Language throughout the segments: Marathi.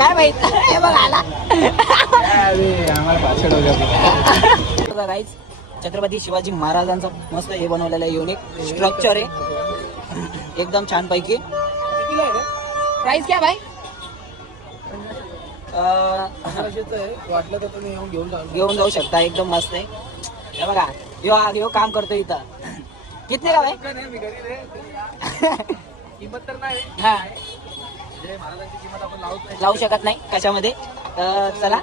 काय माहित हे बघ आला गाईज. छत्रपती शिवाजी महाराजांचं मस्त हे बनवलेलं आहे, युनिक स्ट्रक्चर आहे एकदम छान पैकी. प्राइस क्या भाई? वाटलं तर तुम्ही येऊन घेऊन जाऊ शकता, एकदम मस्त आहे. हे बघा यो काम करतो इथं. कितने का भाई? किंमत तर नाही, हा महाराजांची किंमत आपण लावू शकत नाही कशामध्ये. चला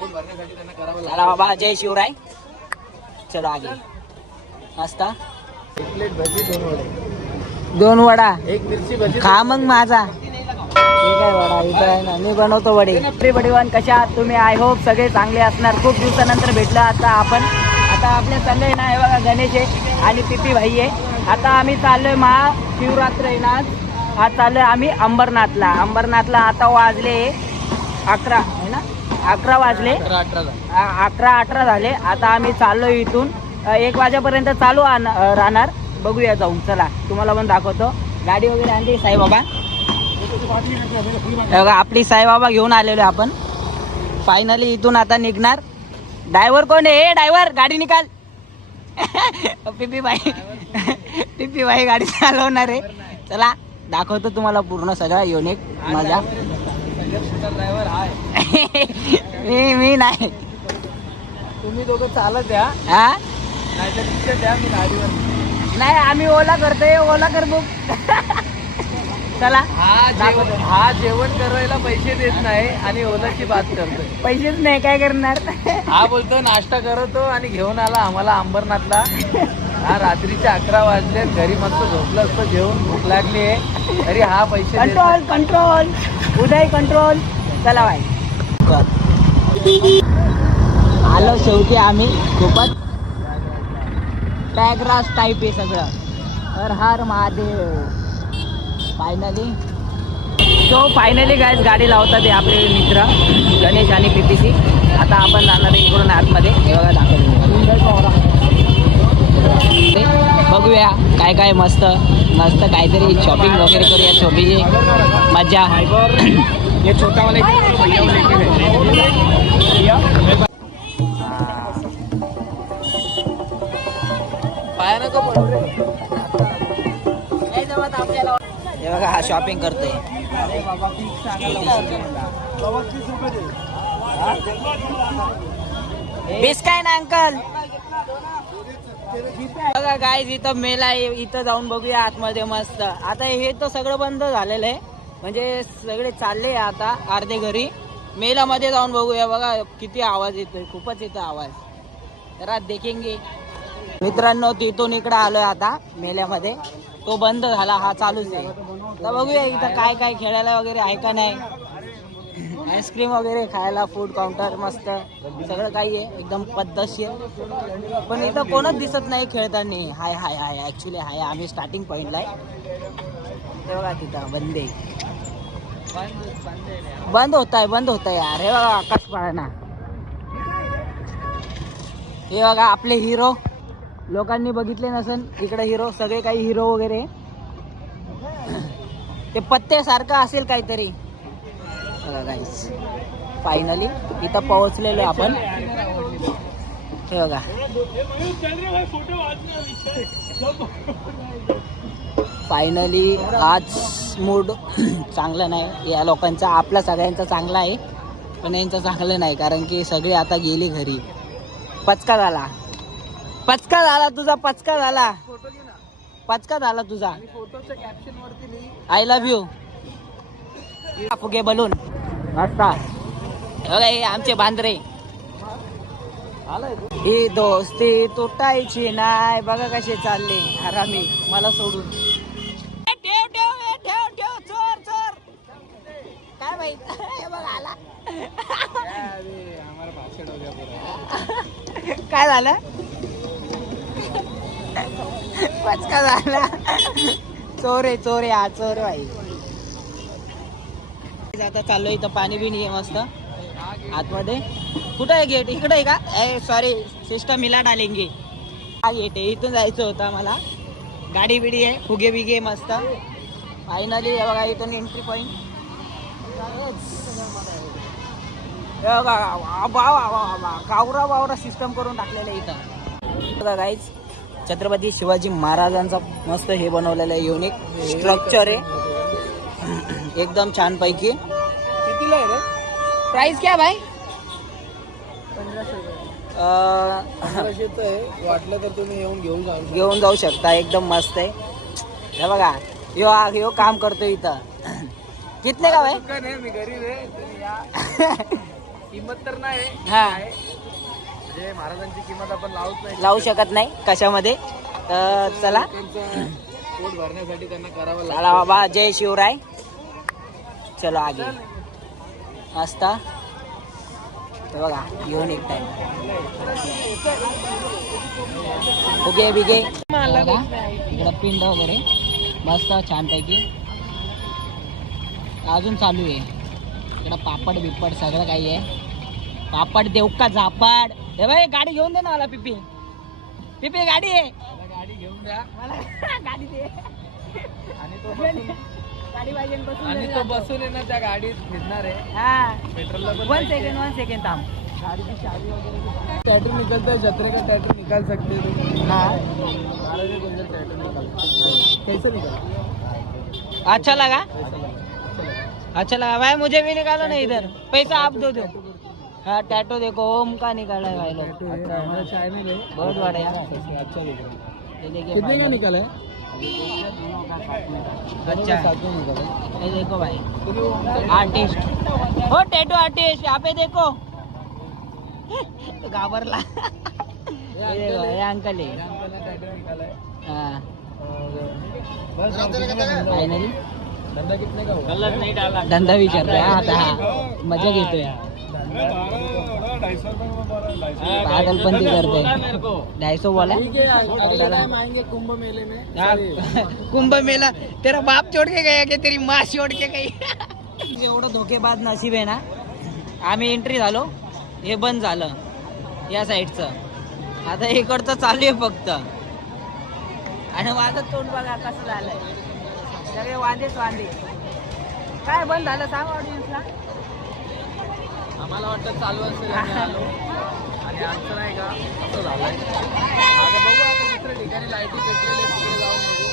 भरण्यासाठी त्यांना करावं चला बाबा, जय शिवराय. चलो आगे. मस्त एक प्लेट भजी, 2 वडे, 2 वडा, 1 मिरची भजी. खा मग माझा. हे काय वडा इथं आहे ना, मी बनवतो वडे. बडीवान कशा आहात तुम्ही? आय होप सगळे चांगले असणार. खूप दिवसानंतर भेटलं आता आपण. आता आपल्या चाललोय ना, हे बघा गणेश आहे आणि पिपी भाई आहे. आता आम्ही चाललोय महाशिवरात्र आहे ना, आज चाललोय आम्ही अंबरनाथला. आता वाजले 11 आहे ना, 11 वाजले, 11-18 झाले. आता आम्ही चाललोय इथून 1 वाजेपर्यंत चालू राहणार. बघूया जाऊन. चला तुम्हाला पण दाखवतो. गाडी वगैरे आणली साईबाबा. बघा आपली साईबाबा घेऊन आलेलो आपण. फायनली इथून आता निघणार. ड्रायव्हर कोण आहे? ड्रायव्हर गाडी निकाल. पिपी भाई गाडी चालवणार आहे. चला दाखवतो तुम्हाला पूर्ण सगळा युनिक मजा. ड्रायव्हर आहे मी नाही. तुम्ही दोघं चालत द्या, हा नाही तर तिथे द्या, मी गाडीवर. नाही, आम्ही ओला करतोय. ओला कर बुक. चला हा जेवण करायला पैसे देत नाही आणि ओलाची बात करतोय. पैसेच नाही, काय करणार. हा बोलतो नाश्ता करतो आणि घेऊन आला आम्हाला अंबरनाथला. हा रात्रीचे 11 वाजले, घरी मस्त झोपलं असतं, जेवण भूक लागली आहे तरी हा पैसे देत नाही. कंट्रोल उदय कंट्रोल. चला बाई, आलो शेवटी आम्ही. खूपच पॅग्रास टाईप आहे सगळं. हर हर महादेव. फायनली गाईज गाडी लावतात ते आपले मित्र गणेश आणि पीपीसी. आता आपण जाणार इकडून आतमध्ये. हे बघा दाखवतो, बघूया काय काय मस्त काहीतरी शॉपिंग वगैरे करूया. शॉपिंगची मजा. ये छोटा वाला पाया नको पडू रे. हे बघा हा शॉपिंग करतोय. बेस काय ना अंकल. बघा गाईज इथं मेला आहे. इथं जाऊन बघूया आतमध्ये मस्त. आता हे तर सगळं बंद झालेलं आहे, म्हणजे सगळे चालले आता अर्धे घरी. मेलामध्ये जाऊन बघूया. बघा किती आवाज येतोय, खूपच येतो आवाज. जरा देखेंगे मित्रांनो. तिथून इकडं आलोय आता मेल्यामध्ये. तो बंद झाला, हा चालूच आहे. तर बघूया इथं काय काय खेळायला वगैरे आहे का नाही. आईस्क्रीम वगैरे खायला, फूड काउंटर मस्त सगळं काही आहे एकदम पद्धतशीर. पण इथं कोणच दिसत नाही खेळताना. हाय ऍक्च्युली हाय. आम्ही स्टार्टिंग पॉइंटला आहे. ते बघा तिथं बंद होत आहे यार. हे बघा आकाश पाळणा. हे बघा आपले हिरो. लोकांनी बघितले नसेल इकडे हिरो. सगळे काही हिरो वगैरे. ते पत्त्यासारखं असेल काहीतरी. बघा गाईस फायनली इथं पोहोचलेलो आपण. हे बघा फायनली. आज मूड चांगला नाही या लोकांचा. आपला सगळ्यांचा चांगला आहे पण यांचं चांगलं नाही, कारण की सगळे आता गेली घरी. पचका झाला तुझा. पचका झाला तुझा. फोटोच्या कॅप्शन वरती आय लव्ह यू. फुगे बलून मस्त. हे आमचे बांद्रे. ही दोस्ती तुटायची नाही. बघा कसे चालले आरामी मला सोडून. चोर काय माहित. हे बघ आला. काय झालं. पचका झाला. चोर आहे हा. चोर भाई. आता चाललोय. इथं पाणी बिणी आहे मस्त आतमध्ये. कुठं आहे गेट? इकडे आहे का? सॉरी सिस्टम मिला डालेंगे. हा गेट आहे. इथून जायचं होतं मला. गाडी बिडी आहे, फुगे बिगे मस्त. फायनली बघा इथून एंट्री पॉइंट. गावरा वावरा सिस्टम करून टाकलेलं आहे इथं बघा गाईज. छत्रपती शिवाजी महाराजांचा मस्त हे बनवलेलं आहे, युनिक स्ट्रक्चर आहे एकदम छान पैकी. कितीला आहे रे? प्राइस क्या भाई? 1500 आहे. वाटलं तर तुम्ही येऊन घेऊन जाऊ शकता. एकदम मस्त आहे. हे बघा यो काम करतो इथं. कितने का भाई? दुकान आहे, मी गरीब आहे तुम्ही या. किंमत तर नाही हा म्हणजे महाराजांची किंमत आपण लावू शकत नाही कशामध्ये. तर चला पोट भरण्यासाठी त्यांना करावं चला बाबा. जय शिवराय. चलो आगे मस्त. हे बघा घेऊन एक टाइम बिगे इकडं पिंड वगैरे मस्त छान पैकी अजून चालू आहे. इकडं पापड बिपड सगळं काही आहे. पापड देऊ का झापड. हे बाई गाडी घेऊन दे ना मला. पिपी पिपी गाडी आहे. गाडी घेऊन द्या मला गाडी दे. आणि तो बसून गाडी पाहिजे बसून आणि तो बसून आहे ना त्या गाडीत फिरणार आहे. हा पेट्रोलला पण 1 सेकंड थांब. गाडीची चावी वगैरे टॅटू निकलता है. जत्रे का टैटू निकाल सकते हो तुम. हाँ टैटू निकाल कैसे निकाल? अच्छा लगा. अच्छा लगा भाई. मुझे भी निकालो ना इधर. पैसा आप दो. हाँ टैटू देखो ओम का निकाला है भाई लोग. बहुत बढ़िया. अच्छा दिख रहा है. ये देखिए कितने का निकाला है? अच्छा निकाला. ये देखो भाई आर्टिस्ट हो. टैटू आर्टिस्ट यहाँ पे देखो. घाबरला. ये देखो ये अंकल है. टैटू निकाला है. हाँ बस फायनली धंधा कितने का होगा? गलत नहीं डाला. धंदा विचारतोय हा आता. हा मजा घेतोय. पागलपंती करतोय. 250 बोला. ठीक है अगले टाइम आएंगे कुंभ मेले में. कुंभ मेला तेरा बाप छोड़ के गया की तेरी माँ छोड़ के गई. एवढं धोकेबाज नशीब आहे ना. आम्ही एंट्री झालो हे बंद झालं या साईडचं. आता इकडचं चालू आहे फक्त. आणि माझं तोंड बघा कसं झालंय. सगळे वांदेच वांदे. काय बंद झालं सांग ऑडियन्सला. आम्हाला वाटतं चालू असेल आम्ही आलो. आणि आमचं नाही का असं झालंय. आता बघू आता दुसऱ्या ठिकाणी लाईटी पेटलेले तिकडे जाऊन बघू.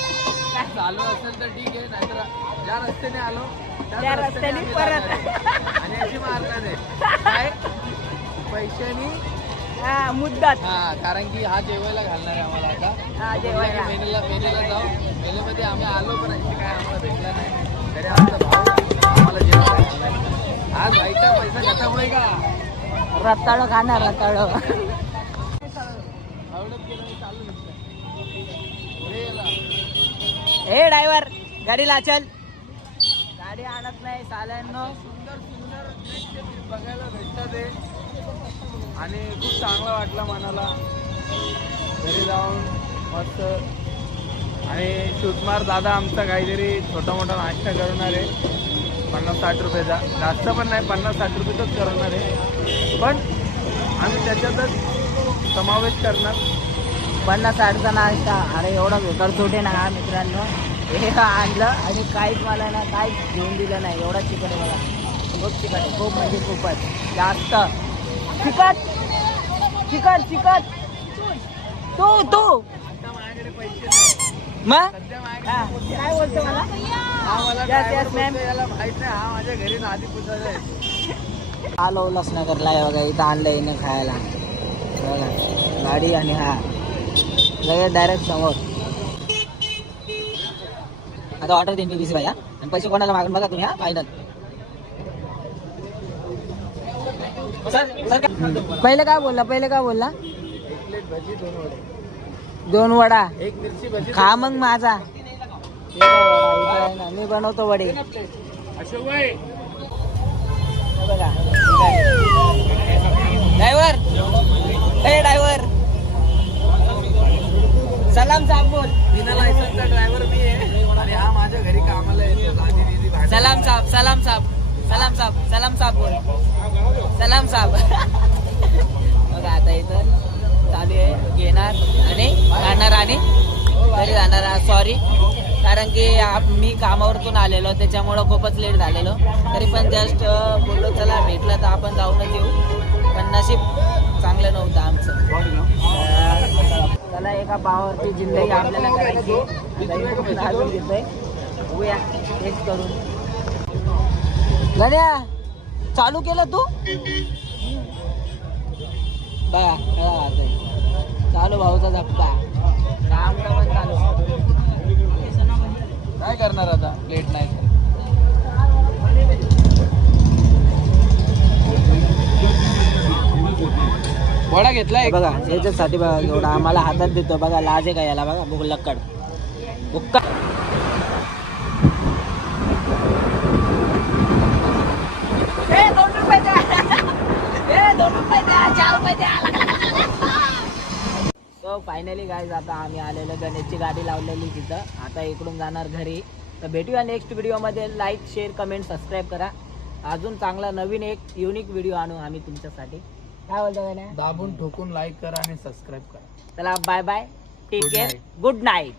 चालू असेल तर ठीक आहे. नाहीतर ज्या रस्त्याने आलो त्या रस्त्याने आम्ही परत. जाणार आहे. आणि अशी मारणार आहे काय पैशानी. हा मुद्दाच. हा कारण की हा जेवायला घालणार आहे आम्हाला आता. हा जेवायला. मेलेला जाऊ. मेलेमध्ये आम्ही आलो पण अशी काय आम्हाला भेटला नाही. तरी आमचा भाऊ आम्हाला जेवायला घालणार. आज भाईचा पैसा कशामुळे का रताळं खाणार रताळं. आवडत गेलं चालू नसतं. हे ड्रायव्हर गाडीला चल. गाडी आणत नाही साल्यांनो. सुंदर सुंदर दृश्य बघायला भेटतात ते. आणि खूप चांगलं वाटलं मनाला. घरी जाऊन मस्त. आणि सुकुमार दादा आमचा काहीतरी छोटा मोठा नाश्ता करणार आहे 50-60 रुपयाचा. जास्त पण नाही 50-60 रुपयाचाच करणार आहे. पण आम्ही त्याच्यातच समावेश करणार. 50-60चा नाश्ता. अरे एवढा बेकार छोटे ना मित्रांनो. हे आणलं आणि काहीच मला ना काहीच घेऊन दिलं नाही. एवढा चिकन आहे मला. खूप चिकन आहे. खूप म्हणजे खूपच जास्त चिकट चिकट चिकट. तू आता माझ्याकडे पैसे नाही. मग सध्या माझ्याकडे काय बोलतो मला. हा मला Yes, yes, driver ma'am. बोलतोय, याला माहित नाही. हा माझ्या घरी नादी पुसायचा आहे. आलो उल्हासनगरला आहे बघा. इथं आणलं येणं खायला बघा. गाडी आणि हा लगेच डायरेक्ट समोर. आता ऑर्डर देईन 20 रुपया. आणि पैसे कोणाला मागून बघा तुम्ही. हा फायनल. पहिले काय बोलला एक प्लेट भजी 2 वडे. 2 वडा. एक मिरची भजी. खा मग माझा. हे काय वडा? इथं आहे ना मी बनवतो वडे. अशे वय बघा ड्रायव्हर. हे ड्रायव्हर सलाम साहेब बोल. बिना लायसनचा ड्रायव्हर मी आहे. आणि हा माझ्या घरी कामाला येतो. लादी बिदी भांडी. सलाम साहेब सलाम साहेब सलाम साहेब सलाम साहेब बोल. सलाम साहेब. बघा आता इथं चालू आहे. घेणार आणि जाणार आणि घरी जाणार. सॉरी कारण की मी कामावरतून आलेलो त्याच्यामुळं खूपच लेट झालेलो. तरी पण जस्ट बोललो चला भेटलं तर आपण जाऊनच येऊ, पण नशीब चांगलं नव्हतं आमचं. चला एका पावावरती जिंदगी आपल्याला करायची. अजून घेतोय बघूया टेस्ट करून. गण्या चालू केलं तू बघा काय वाटतंय. चालू भाऊचा धप्पा काम पण चालू. काय करणार आता लेट नाही. वडा घेतलाय बघा याच्यासाठी बघा एवढा आम्हाला हातात देतो बघा. लाज आहे का याला बघा. बुक्कड बुक्का सो फायनली गाईज आता आम्ही आलेलो गणेशची गाडी लावलेली तिथं. आता इकडून जाणार घरी. तर भेटूया नेक्स्ट व्हिडिओमध्ये. लाईक शेअर कमेंट सबस्क्राईब करा. अजून चांगला नवीन एक युनिक व्हिडिओ आणू आम्ही तुमच्यासाठी. काय बोलतो गण्या? दाबून ठोकून लाईक करा आणि सबस्क्राईब करा. चला bye bye. Take Good care. night. Good night.